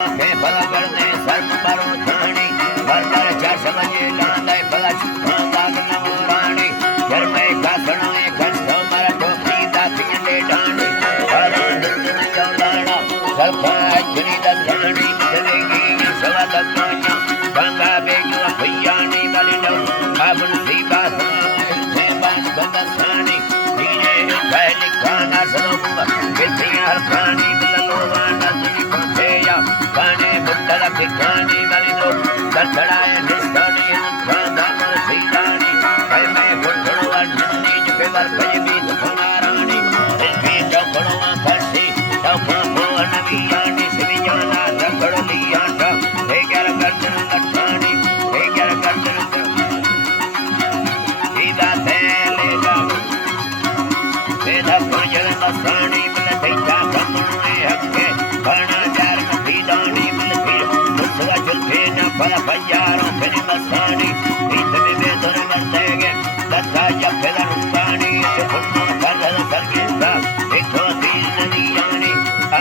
के भला करते सर्प मरो धानी भरतर चार समझे लांदा भला छुपांदा नवरानी घर में कासना एक घंटा मरा टोपी दाती ने डांडी हरा दुर्ग में जाना सर्प अजनी दानी चलेगी सवा दत्ताना गंगा बेगु भैयानी बलिनो बाबन सीबा से बात बंदसानी दीने पहले खाना सलोबा बेतिया खानी बललोवाना दुनी कोठेया खाने बुट्टला के खाने बलिनो कचड़ाए निस्तानी खादा मर सीतानी है मैं बुट्टड़वा नंदी जुके वर भई भी दुखनारानी इनकी डकड़वा फसी डफा बोन बियानी सिवियाना रगड़ लिया था हे कर गर्दन लठानी हे कर गर्दन सीधा तेले जा वेदा पंजन बसानी बल दैता कमने हके बना जार कभी दानी बल फिर मुसवा जुल्फे न फल बजारों फिर बसानी इतने में दोनों बरतेगे दत्ता जब फिर रुपानी चुपन्ना फल सरगिस्ता देखो तीन नदियानी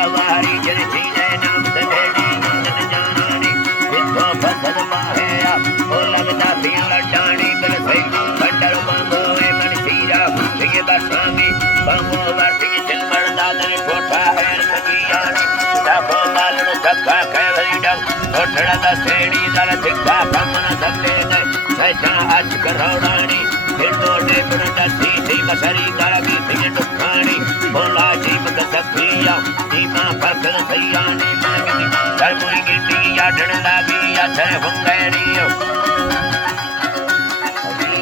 आवारी जन जीने नाम सदेनी नंदन जानानी देखो फसल माहेया ओ लगता तीन लटानी बल से बंडर मांगो ए मन सीरा भूखे बसानी बंगो वर्ती चल मर्दादन कोठा है सगियानी दाबो मालन धक्का कैवरी डग कोठड़ा दा सेड़ी दल दिखा कमन धक्के ने सैजना आज करौड़ानी हिंदो ने पुरंदा सी बसरी करगी फिर दुखानी बोला जीव का सखिया दीमा पकड़ सैयानी मांगनी सरमुरी गिटिया डण लागी या थे हुंगेरियो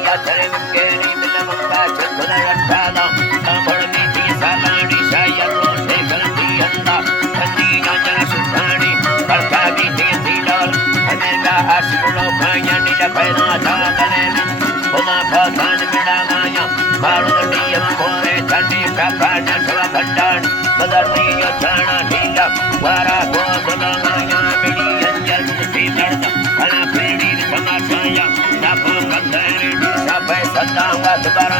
या थे मुकेरी दिल मंगा चखला अठाला संभळनी थी सालानी शायरो से गलती अंदा खंडी गांजरा सुठानी परकागी थी डोल अनेगा आशिकुलो खाया नीला पैना था कने उमा फसान मिला माया मारू दियम कोरे ठंडी का पाना छवा खंडान बदरती यो छाना नीला वारा को सदा माया मिली अंजल मुठी लड़ता खाना पेड़ी समासाया नापो कंधरी दिशा पे सदा हुआ दोबारा